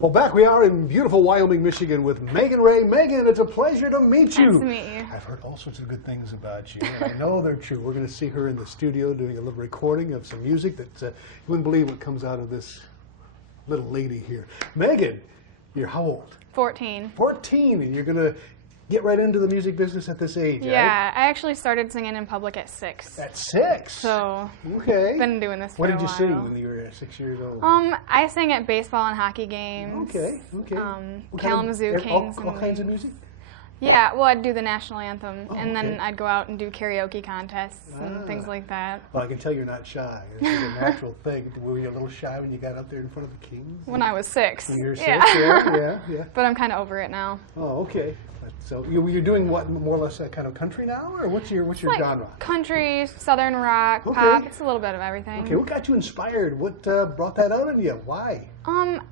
Well, back we are in beautiful Wyoming, Michigan with Megan Ray. Megan, it's a pleasure to meet you. Nice to meet you. I've heard all sorts of good things about you, and I know they're true. We're going to see her in the studio doing a little recording of some music that you wouldn't believe what comes out of this little lady here. Megan, you're how old? 14. 14, and you're going to get right into the music business at this age, Yeah, right? I actually started singing in public at 6. At 6? So, okay. been doing this for What a did you while. sing when you were 6 years old? I sang at baseball and hockey games. Okay, okay. Kalamazoo Kings. All kinds of music? Yeah, well, I'd do the national anthem, and then okay. I'd go out and do karaoke contests and things like that. Well, I can tell you're not shy. This is a natural thing. Were you a little shy when you got up there in front of the Kings? When I was 6. When you were 6, yeah. yeah. But I'm kind of over it now. Oh, okay. So you're doing what, more or less that kind of country now, or what's your Like genre? country, southern rock, Okay. pop. It's a little bit of everything. Okay, what got you inspired? What brought that out in you? Why?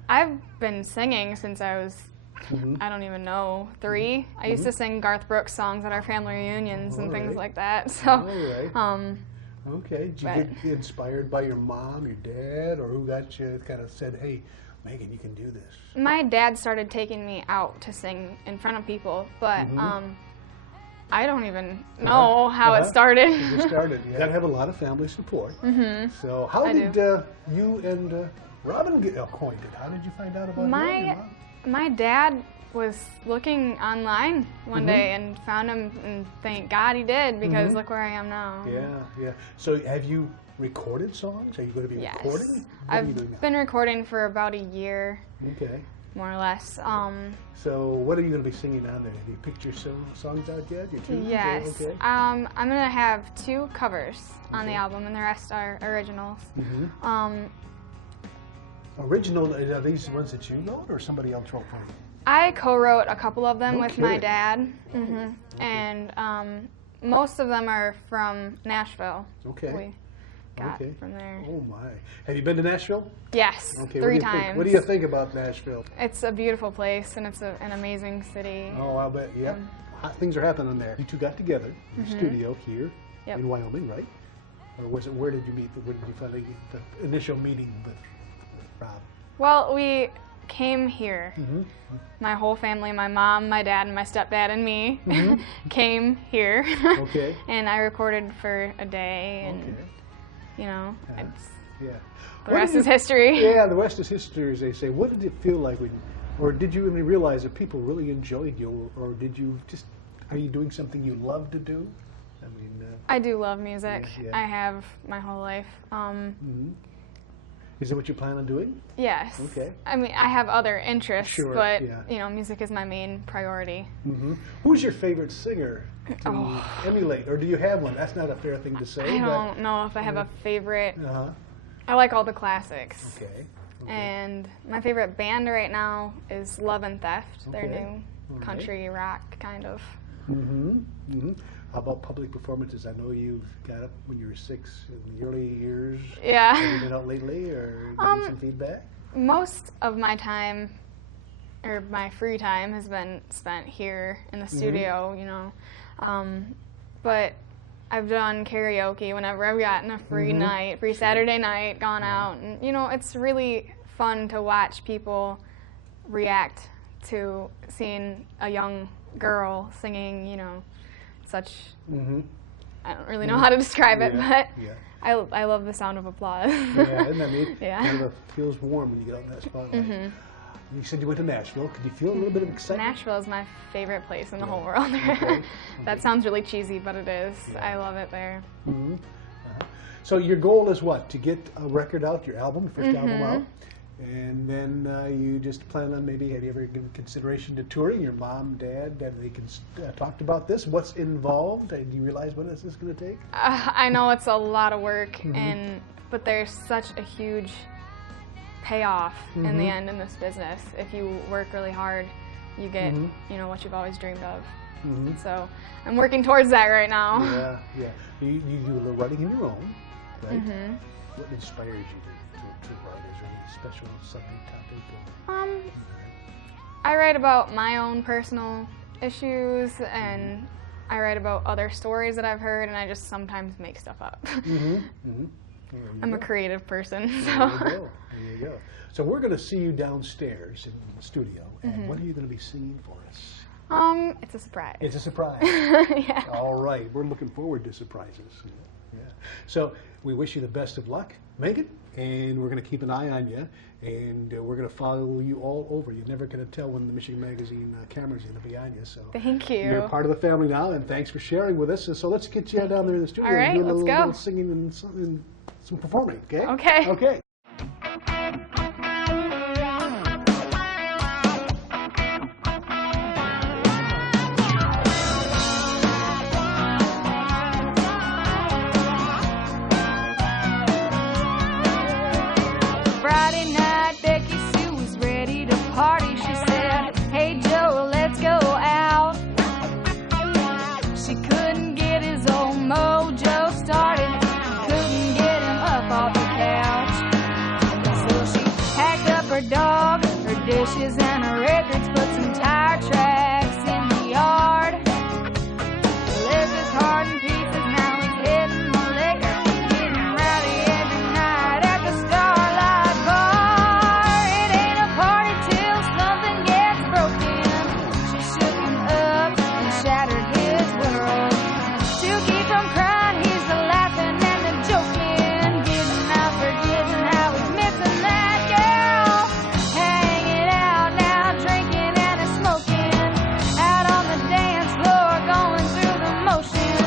I've been singing since I was, I don't even know, 3. I used to sing Garth Brooks songs at our family reunions and things like that. So, All right. Okay. Did you get inspired by your mom, your dad, or who got you kind of said, hey, Megan, you can do this? My dad started taking me out to sing in front of people, but I don't even know how it started. You started. You got to have a lot of family support. So how did you and Robin get acquainted? How did you find out about your mom? My dad was looking online one day and found him, and thank God he did, because look where I am now. Yeah. So have you recorded songs? Are you going to be recording? I've been recording for about a year. Okay. More or less. So what are you going to be singing on there? Have you picked your songs out yet? Your tunes? Yes. Okay. I'm going to have 2 covers on the album, and the rest are originals. Original, are these ones that you wrote or somebody else wrote for you? I co-wrote a couple of them with my dad, and most of them are from Nashville. Okay. We got from there. Oh my! Have you been to Nashville? Yes, okay. 3 times. What do you think about Nashville? It's a beautiful place, and it's an amazing city. Oh, I'll bet. Yep. Hot things are happening there. You 2 got together in the studio here in Wyoming, right? Or was it? Where did you meet? Where did you finally get the initial meeting with Rob? Well, we came here. My whole family, my mom, my dad, and my stepdad and me came here. Okay. And I recorded for a day, and you know, the What rest did is history. Yeah, the rest is history, as they say. What did it feel like when, or did you even realize that people really enjoyed you, or did you just, are you doing something you love to do? I mean, I do love music. Yeah. I have my whole life. Is that what you plan on doing? Yes. Okay. I mean, I have other interests, but yeah. you know, music is my main priority. Who's your favorite singer to emulate, or do you have one? That's not a fair thing to say. I don't know if I have a favorite. Uh-huh. I like all the classics. Okay. And my favorite band right now is Love and Theft. They're Okay. new country rock kind of. How about public performances? I know you've got up when you were 6 in the early years. Yeah. Have you been out lately, or getting some feedback? Most of my time, or my free time, has been spent here in the studio, you know. But I've done karaoke whenever I've gotten a free night, free Saturday night, gone out. And, you know, it's really fun to watch people react to seeing a young girl singing, you know, such, I don't really know how to describe it, but I love the sound of applause. Yeah, isn't that neat? Yeah. It feels warm when you get out in that spotlight. You said you went to Nashville. Could you feel a little bit of excitement? Nashville is my favorite place in the whole world. That sounds really cheesy, but it is. I love it there. So your goal is what? To get a record out, your album, first album out? And then you just plan on maybe, have you ever given consideration to touring? Your mom, dad, have they talked about this? What's involved? Do you realize what this is going to take? I know it's a lot of work, but there's such a huge payoff in the end in this business. If you work really hard, you get you know, what you've always dreamed of. So I'm working towards that right now. Yeah. You do a little writing of your own, right? What inspires you to write? Is there any special subject topic? I write about my own personal issues, and I write about other stories that I've heard, and I just sometimes make stuff up. I'm a creative person. So. There you go. There you go. So we're going to see you downstairs in the studio, and what are you going to be singing for us? It's a surprise. It's a surprise. Yeah. All right. We're looking forward to surprises. Yeah. So we wish you the best of luck, Megan, and we're going to keep an eye on you, and we're going to follow you all over. You're never going to tell when the Michigan Magazine camera's going to be on you. So Thank you. You're part of the family now, and thanks for sharing with us. So let's get you down there in the studio All right, and do a let's little go. singing and some performing. Okay. Okay. Okay. Friday night, Becky Sue was ready to party. She said, "Hey Joe, let's go out." She couldn't get his old mojo started, couldn't get him up off the couch. So she packed up her dog, her dishes and her records, put some tire tracks in the yard. Left his heart in pieces, now he's hitting the liquor, getting rowdy every night at the Starlight Bar. It ain't a party till something gets broken. She shook him up and shattered his world. To keep from crying, he's the laughing and the joking, giving out, forgetting how he's missing that girl. Hanging out now, drinking and smoking, out on the dance floor, going through the motions.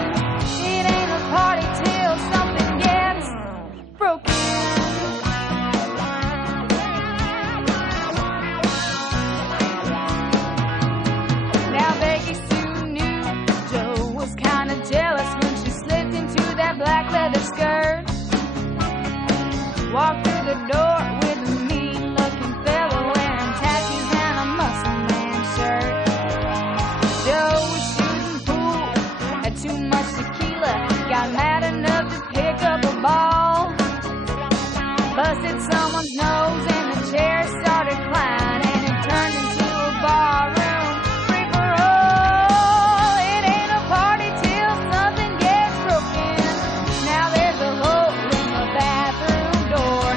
It ain't a party till something gets broken. Now Becky Sue knew Joe was kinda jealous when she slipped into that black leather skirt. Walked through the door with a mean-looking fella wearing tattoos and a muscle man shirt. Joe was shooting pool, had too much tequila, got mad enough to pick up a ball. Busted someone's nose and the chair started flying, and it turned into a barroom free for all. It ain't a party till something gets broken. Now there's a hole in the bathroom door,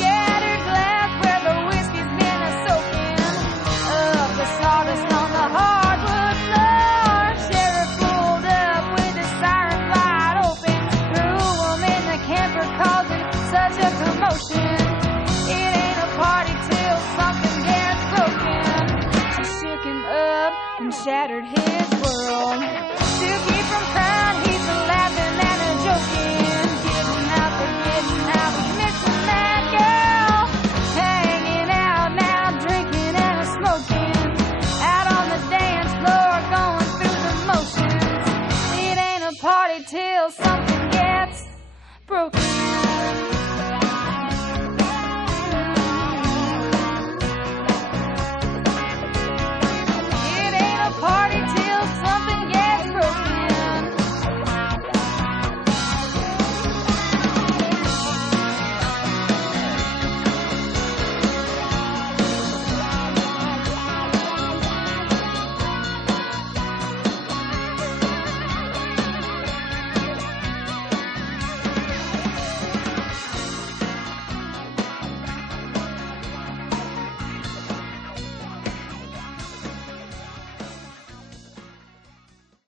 scattered glass where the whiskey's been soaking up, the sawdust on the hardwood floor. Sheriff pulled up with the siren wide open, threw him in the camper, causing such a commotion. It ain't a party till something gets broken. She shook him up and shattered his